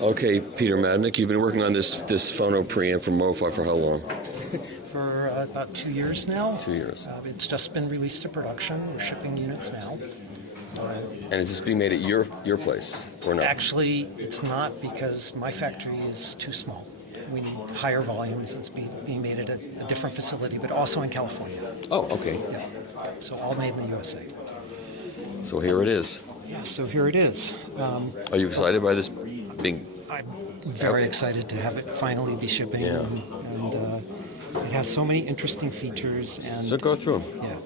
Okay, Peter Madnick, you've been working on this phono preamp from MoFi for how long? For about 2 years now. 2 years. It's just been released to production. We're shipping units now. And is this being made at your place or not? Actually, it's not because my factory is too small. We need higher volumes. It's being made at a different facility, but also in California. Oh, okay. Yeah. So all made in the USA. So here it is. Yeah, so here it is. Are you excited by this being? I'm very excited to have it finally be shipping. Yeah. And it has so many interesting features. And So go through them. yeah.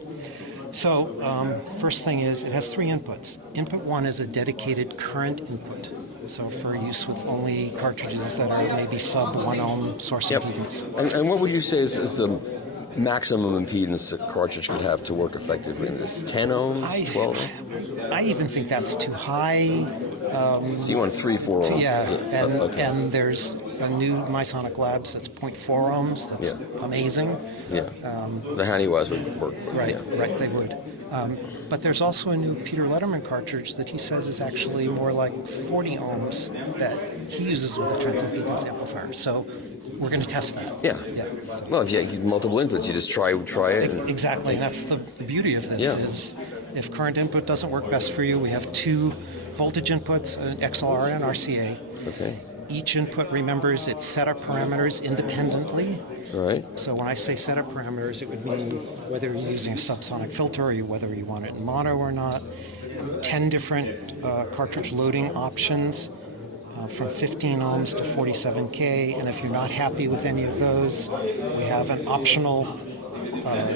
So first thing is it has 3 inputs. Input 1 is a dedicated current input. So for use with only cartridges that are maybe sub 1 ohm source impedance. And what would you say is the maximum impedance a cartridge could have to work effectively in this? 10 ohms, 12 ohms? I even think that's too high. So you want 3, 4 ohms? Yeah, and there's a new Misonic Labs that's 0.4 ohms. That's amazing. Yeah. The Honeywells would work. Right, right, they would. But there's also a new Peter Letterman cartridge that he says is actually more like 40 ohms that he uses with a transimpedance amplifier. So we're going to test that. Yeah. So. Well, if you have multiple inputs, you just try it. Exactly, and that's the beauty of this is if current input doesn't work best for you, we have 2 voltage inputs, an XLR and RCA. Okay. Each input remembers its setup parameters independently. All right. So when I say setup parameters, it would mean whether you're using a subsonic filter or whether you want it in mono or not. 10 different cartridge loading options from 15 ohms to 47K. And if you're not happy with any of those, we have an optional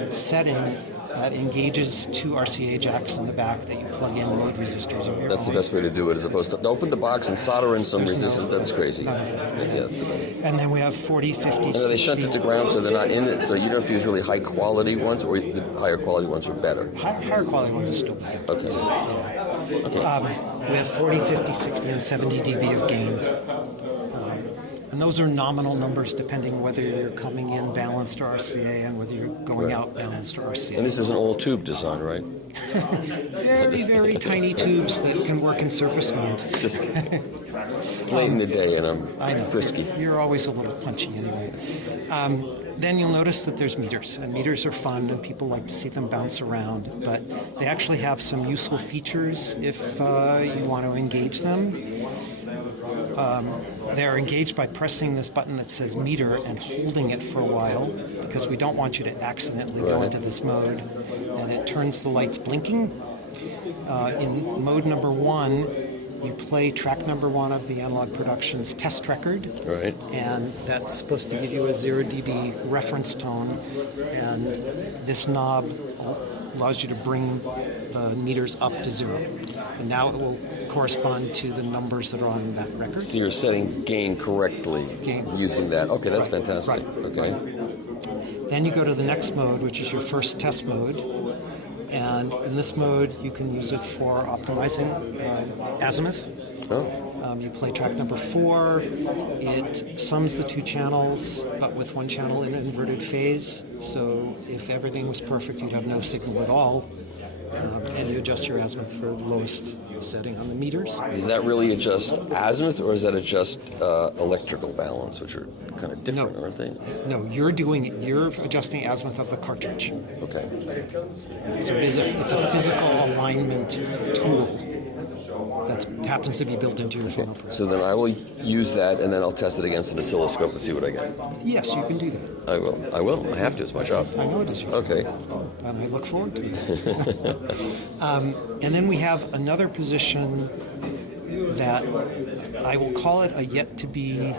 setting that engages 2 RCA jacks in the back that you plug in load resistors of your That's own. the best way to do it, as opposed to open the box and solder in some resistors. That's crazy. None of that. Yes. And then we have 40, 50, And 60. they shunt it to ground so they're not in it, so you don't have to use really high quality ones, or the higher quality ones are better. Higher quality ones are still better. Okay. Yeah. Okay. We have 40, 50, 60, and 70 dB of gain. And those are nominal numbers depending whether you're coming in balanced or RCA and whether you're going out balanced or RCA. And this is an all-tube design, right? Very, very tiny tubes that can work in surface mode. It's late in the day and I know. I'm frisky. You're always a little punchy anyway. Then you'll notice that there's meters, and meters are fun, and people like to see them bounce around, but they actually have some useful features if you want to engage them. They're engaged by pressing this button that says meter and holding it for a while, because we don't want you to accidentally go into this mode, and it turns the lights blinking. In mode number 1, you play track number 1 of the Analog Productions test record, Right. and that's supposed to give you a 0 dB reference tone, and this knob allows you to bring the meters up to 0. And now it will correspond to the numbers that are on that record. So you're setting gain correctly using that. Okay, that's fantastic. Right. Okay. Then you go to the next mode, which is your first test mode. And in this mode, you can use it for optimizing azimuth. Oh. You play track number 4. It sums the 2 channels, but with 1 channel in inverted phase. So if everything was perfect, you'd have no signal at all. And you adjust your azimuth for lowest setting on the meters. Does that really adjust azimuth, or is that adjust electrical balance, which are kind of different, aren't they? No, you're doing it. You're adjusting azimuth of the cartridge. Okay. So it's a physical alignment tool that happens to be built into your phono program. So then I will use that, and then I'll test it against an oscilloscope and see what I get. Yes, you can do that. I will. I have to. It's my job. I know it is yours. Okay. And I look forward to it. And then we have another position that I will call it a yet-to-be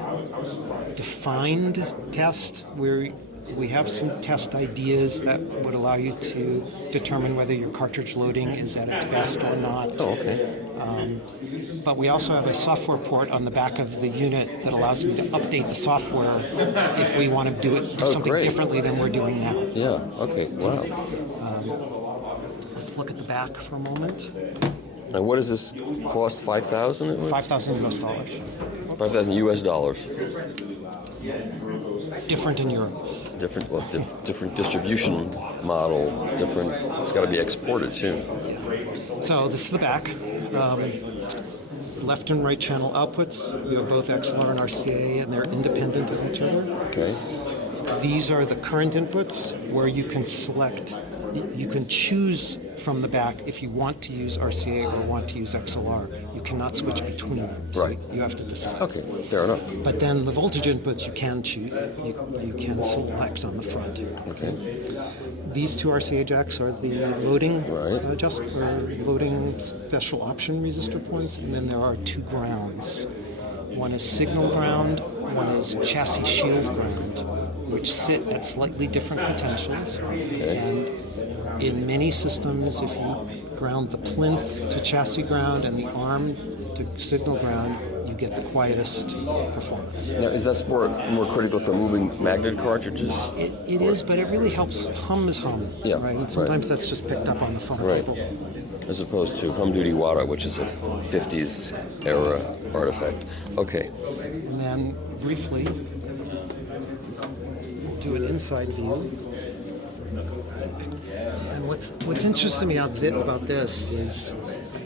defined test, where we have some test ideas that would allow you to determine whether your cartridge loading is at its best or not. Oh, okay. But we also have a software port on the back of the unit that allows you to update the software if we want to do something differently than we're doing now. Yeah. Okay. Wow. Let's look at the back for a moment. And what does this cost? 5,000? 5,000 US dollars. 5,000 US dollars. Different in Europe. Different distribution model. Different. It's got to be exported too. So this is the back. left and right channel outputs. You have both XLR and RCA, and they're independent of each other. Okay. These are the current inputs where you can select, you can choose from the back if you want to use RCA or want to use XLR. You cannot switch between them. So Right. you have to decide. Okay, fair enough. But then the voltage inputs you can choose, you can select on the front. Okay. These two RCA jacks are the loading Right. loading special option resistor points, and then there are two grounds. One is signal ground, one is chassis shield ground, which sit at slightly different potentials. Okay. And in many systems, if you ground the plinth to chassis ground and the arm to signal ground, you get the quietest performance. Now, is that more critical for moving magnet cartridges? It is, but it really helps. Hum is hum, Yeah, right? And sometimes that's just picked up on the phone Right. cable. As opposed to Hum Duty Wada, which is a 50s era artifact. Okay. And then briefly, do an inside view. And what's interesting me about this is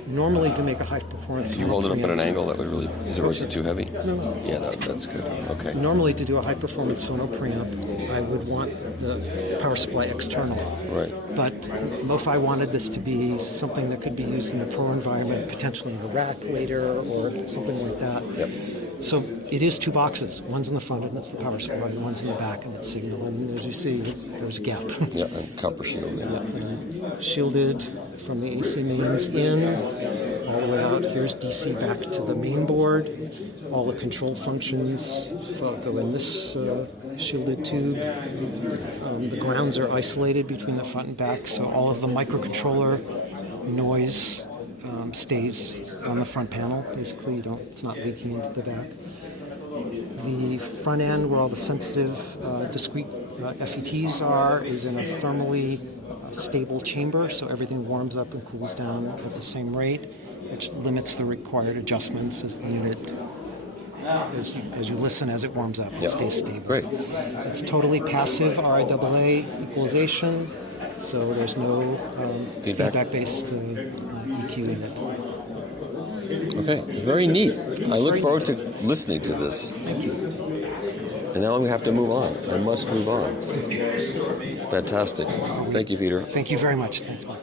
normally to make a high performance. Could you hold it up at an angle? That would really. Or is it too heavy? No. Yeah, that's good. Okay. Normally, to do a high performance phono preamp, I would want the power supply external. Right. But MoFi wanted this to be something that could be used in a pro environment, potentially in a rack later or something like that. Yep. So it is two boxes. One's in the front and that's the power supply. One's in the back and it's signal. And as you see, there's a gap. Yeah, and copper shield. Yeah. And shielded from the AC mains in, all the way out. Here's DC back to the main board. All the control functions go in this shielded tube. The grounds are isolated between the front and back, so all of the microcontroller noise stays on the front panel. Basically, it's not leaking into the back. The front end, where all the sensitive, discrete FETs are, is in a thermally stable chamber, so everything warms up and cools down at the same rate, which limits the required adjustments as the unit, as you listen as it warms up, it stays stable. Great. It's totally passive RIAA equalization, so there's no feedback-based EQ in it. Okay. Very neat. I look forward to listening to this. Thank you. And now we have to move on. I must move on. Fantastic. Thank you, Peter. Thank you very much. Thanks, Mark.